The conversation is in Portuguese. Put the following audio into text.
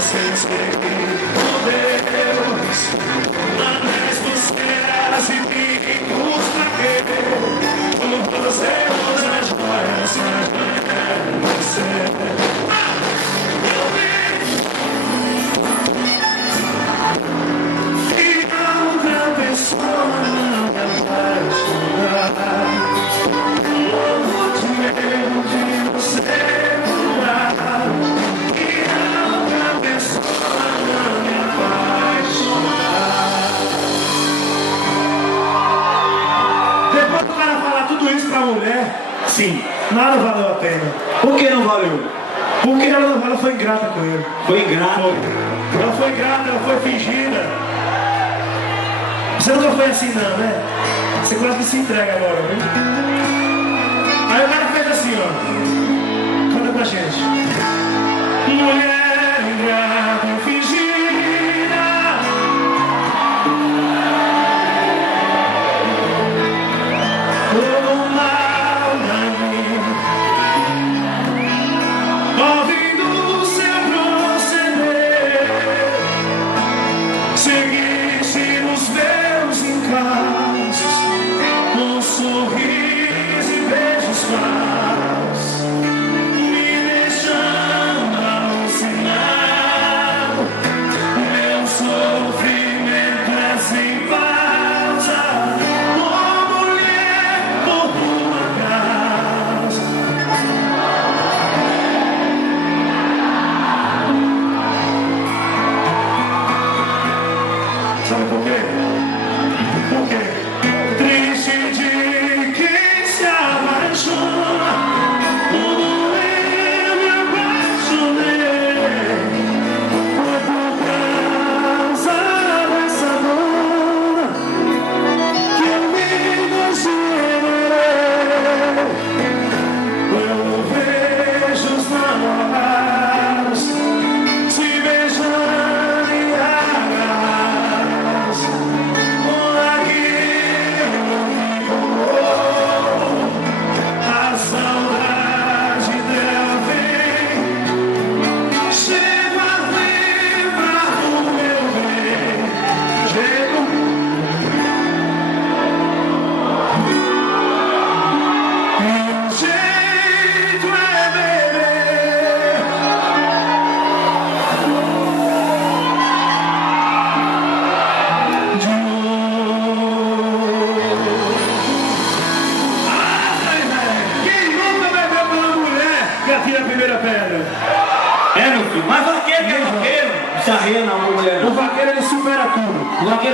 sem seguir por Deus. Anéis, pulseiras e bicos pra quê? Como você usa as joias pra ganhar você. Sim. Nada valeu a pena. Por que não valeu? Porque ela foi ingrata com ele. Foi ingrata? Ela foi ingrata, ela foi fingida. Você nunca foi assim não, né? Você quase que se entrega agora, viu? Aí o cara fez assim, ó. Canta pra gente. Mulher ingrata, fingida. Sabe por quê? Por quê? Triste de quem se apaixona, como eu me apaixonei. Foi por causa dessa dor que eu me considerei. Eu vejo os namorados se beijando e atira a primeira pedra. É, meu filho. Mas vaqueiro que é vaqueiro. Não se arreia não, mulher. O vaqueiro ele supera tudo. O vaqueiro